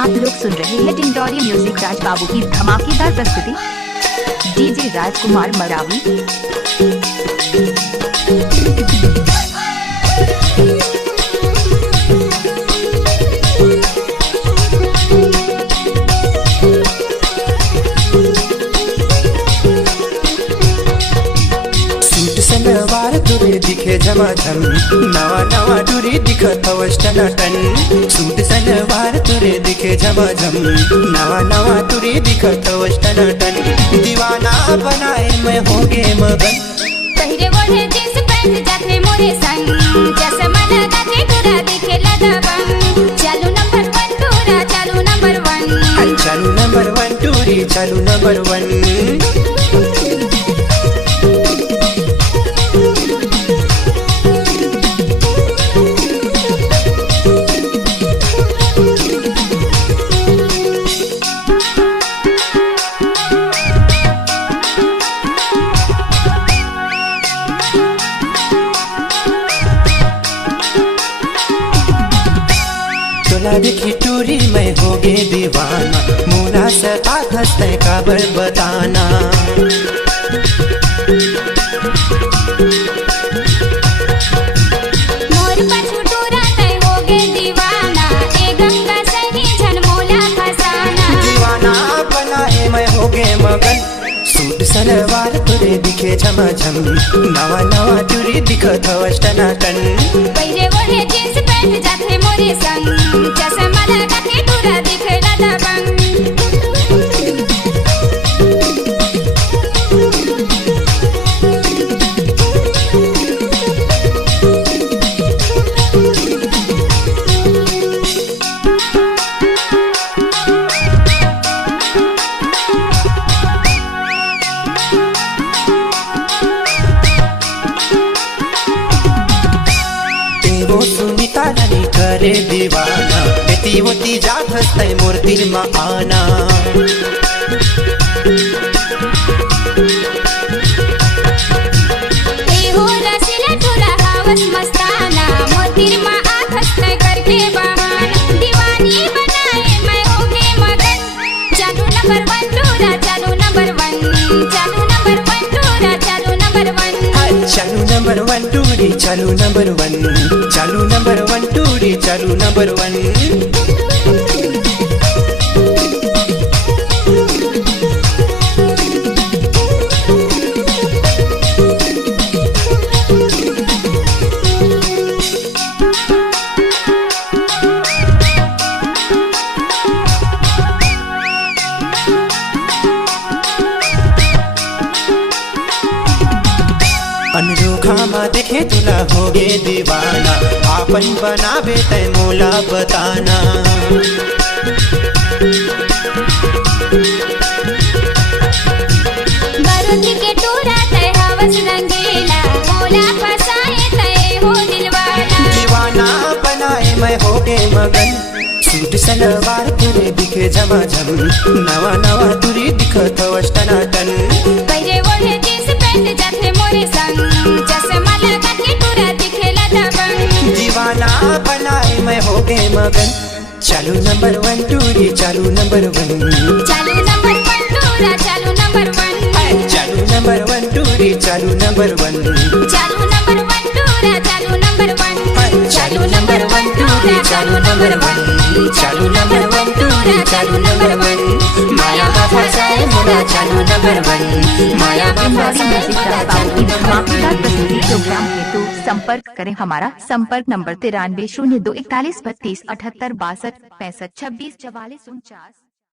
आप लोग सुन रहे हैं टिंडोरी म्यूजिक राज बाबू की धमाकेदार प्रस्तुति डीजे राजकुमार मरावी। सलवार तुरे दिखे झमाझम, नवा नवा टूरी दिखत टनाटन। सूट सलवार तुरे दिखे झमाझम, नवा नवा टूरी दिखत टनाटन। दीवाना बनाए मैं होगे मगन, पहिरे ओढ़े जींस पैंट जाते मोरे संग। जैसे मन गाते टूरा दिखे लदाबन। चालू नंबर 1 टूरा, चालू नंबर 1, चालू नंबर 1 टूरी, चालू नंबर 1। तोला देखी टूरी मैं होगे दीवाना, मुना से आधस काबर बताना। मोर पछू टूरा तय होगे दीवाना, ए गंगा सही झनमोला फसाना। दीवाना बनाए मैं होगे मगन, सूट सलवार तुरे दिखे झमाझम, नवा नवा टूरी दिखत टनाटन। पहिरे ओढ़े जींस पैंट जाते मोरे संग। जैसे मन गाते टूरा दिखे लदाबन। सुनीता रानी करे दीवाना, बेटी होती जात हस्ते मोर दिल में आना। हो रसीला टूरा हावस मस्ताना, मोर दिल में आत हस्ते करके बहाना। दीवानी बनाए मैं होगे मगन। चालू नंबर 1 टूरा, चालू नंबर 1, चालू नंबर 1 टूरा, चालू नंबर 1। चालू नंबर 1 टूरी, चालू नंबर 1, चालू नंबर 1 टूरी, चालू नंबर 1। अनरोखा मा देखे तुला होगे दीवाना, आपन बनावे तय मोला बताना। बारूद के टूरा तय हवस रंगीला, मोला फसाए तय हो दिलवाना। दीवाना बनाए मैं होगे मगन, सूट सलवार तुरे दिखे झमाझम, नवा नवा तुरी दिखत टनाटन। पहिरे ओढ़े जींस पैंट जाते मोरे संग। जैसे मन गाते टूरा दिखे लदाबन। दीवाना बनाए मैं होगे मगन, चालू नंबर 1 टूरी, चालू नंबर 1, चालू नंबर 1 टूरा, चालू नंबर 1, चालू नंबर 1 टूरी, चालू नंबर 1, चालू नंबर 1 टूरा, चालू नंबर 1, चालू नंबर 1 टूरा, चालू नंबर 1, चालू नंबर 1 टूरा, चालू नंबर 1। माया का फसाए मोरा चालू नंबर 1, माया का टिंडोरी फसाए म्यूजिक मोरा राज बाबू चालू की नंबर धमाकेदार 1। प्रस्तुति प्रोग्राम हेतु संपर्क करें हमारा संपर्क नंबर 93 02 41 32 78 62 65 26 44 49।